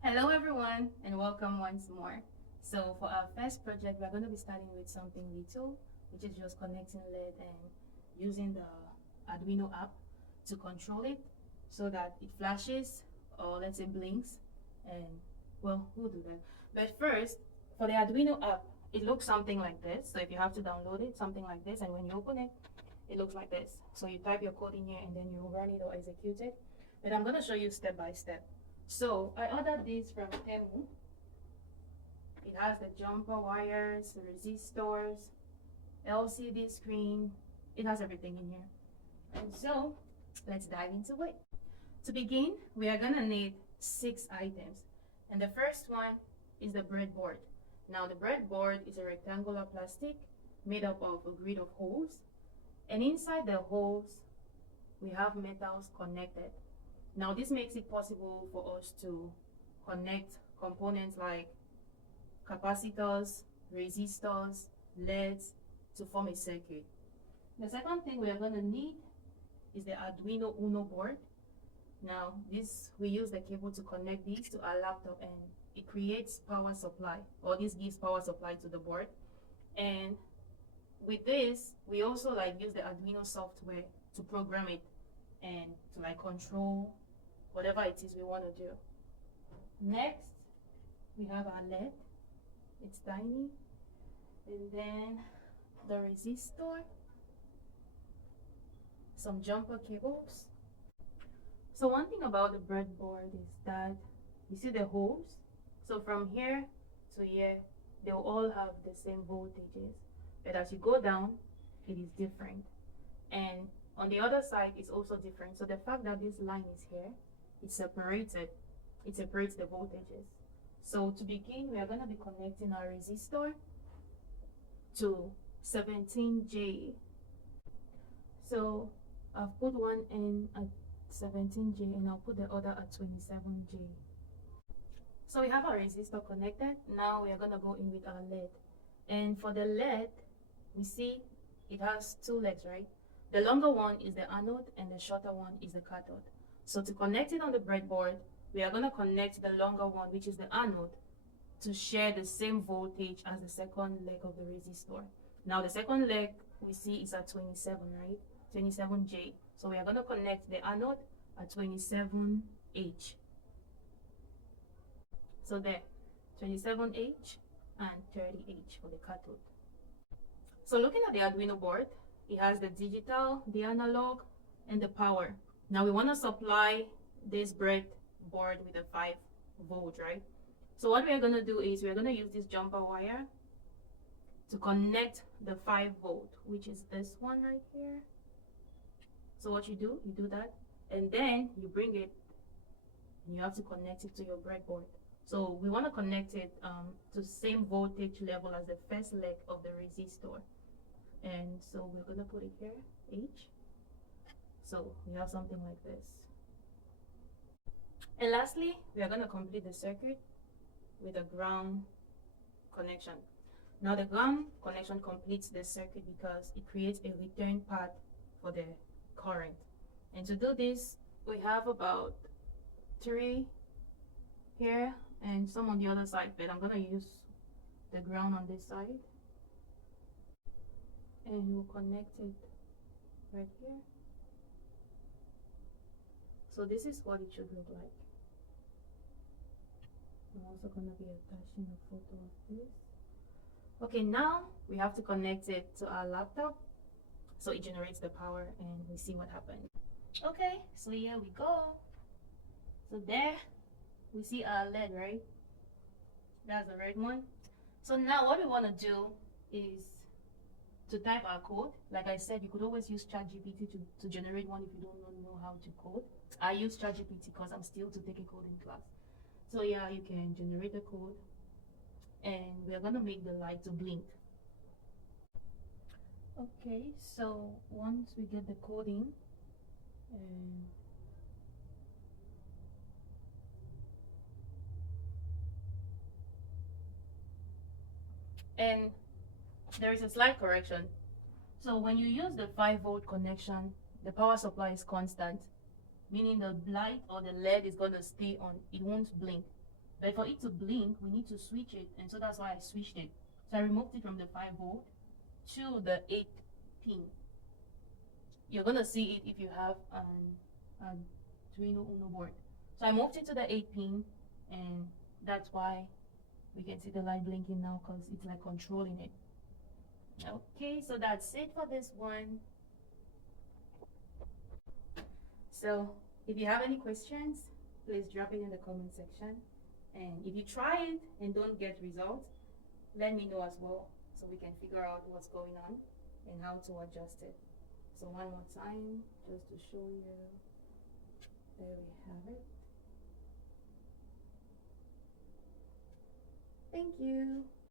Hello everyone and welcome once more. So for our first project, we're going to be starting with something little, which is just connecting LED and using the Arduino app to control it so that it flashes or let's say blinks and well, we'll do that. But first, for the Arduino app, it looks something like this. So if you have to download it, something like this, and when you open it, it looks like this. So you type your code in here and then you run it or execute it. But I'm going to show you step by step. So I ordered this from Temu. It has the jumper wires, resistors, LCD screen. It has everything in here. And so let's dive into it. To begin, we are gonna need 6 items. And the first one is the breadboard. Now the breadboard is a rectangular plastic made up of a grid of holes. And inside the holes, we have metals connected. Now this makes it possible for us to connect components like capacitors, resistors, LEDs to form a circuit. The second thing we are going to need is the Arduino Uno board. Now this, we use the cable to connect these to our laptop and it creates power supply, or this gives power supply to the board. And with this, we also use the Arduino software to program it and to control whatever it is we want to do. Next, we have our LED. It's tiny. And then the resistor, some jumper cables. So one thing about the breadboard is that you see the holes. So from here to here, they'll all have the same voltages. But as you go down, it is different. And on the other side, it's also different. So the fact that this line is here, it separates the voltages. So to begin, we are going to be connecting our resistor to 17J. So I've put one in at 17J and I'll put the other at 27J. So we have our resistor connected. Now we are going to go in with our LED. And for the LED, we see it has 2 legs, right? The longer one is the anode and the shorter one is the cathode. So to connect it on the breadboard, we are going to connect the longer one, which is the anode, to share the same voltage as the second leg of the resistor. Now the second leg we see is at 27, right? 27J. So we are going to connect the anode at 27H. So there, 27H and 30H for the cathode. So looking at the Arduino board, it has the digital, the analog, and the power. Now we want to supply this breadboard with a 5 volt, right? So what we are going to do is we are going to use this jumper wire to connect the 5 volt, which is this one right here. So what you do that, and then you bring it, and you have to connect it to your breadboard. So we want to connect it to the same voltage level as the first leg of the resistor. And so we're going to put it here, H. So we have something like this. And lastly, we are going to complete the circuit with a ground connection. Now the ground connection completes the circuit because it creates a return path for the current. And to do this, we have about 3 here and some on the other side, but I'm going to use the ground on this side. And we'll connect it right here. So this is what it should look like. I'm also going to be attaching a photo of this. Okay, now we have to connect it to our laptop so it generates the power and we see what happens. Okay, so here we go. So there we see our LED, right? That's the red one. So now what we want to do is to type our code. Like I said, you could always use ChatGPT to generate one if you don't know how to code. I use ChatGPT because I'm still to take a coding class. So yeah, you can generate the code and we're gonna make the light to blink. Okay, so once we get the coding, and there is a slight correction. So when you use the 5 volt connection, the power supply is constant, meaning the light or the LED is going to stay on, it won't blink. But for it to blink, we need to switch it, and so that's why I switched it. So I removed it from the 5 volt to the 8 pin. You're gonna see it if you have an Arduino Uno board. So I moved it to the 8 pin, and that's why we can see the light blinking now, because it's like controlling it. Okay, so that's it for this one. So if you have any questions, please drop it in the comment section. And if you try it and don't get results, let me know as well, so we can figure out what's going on and how to adjust it. So one more time, just to show you. There we have it. Thank you.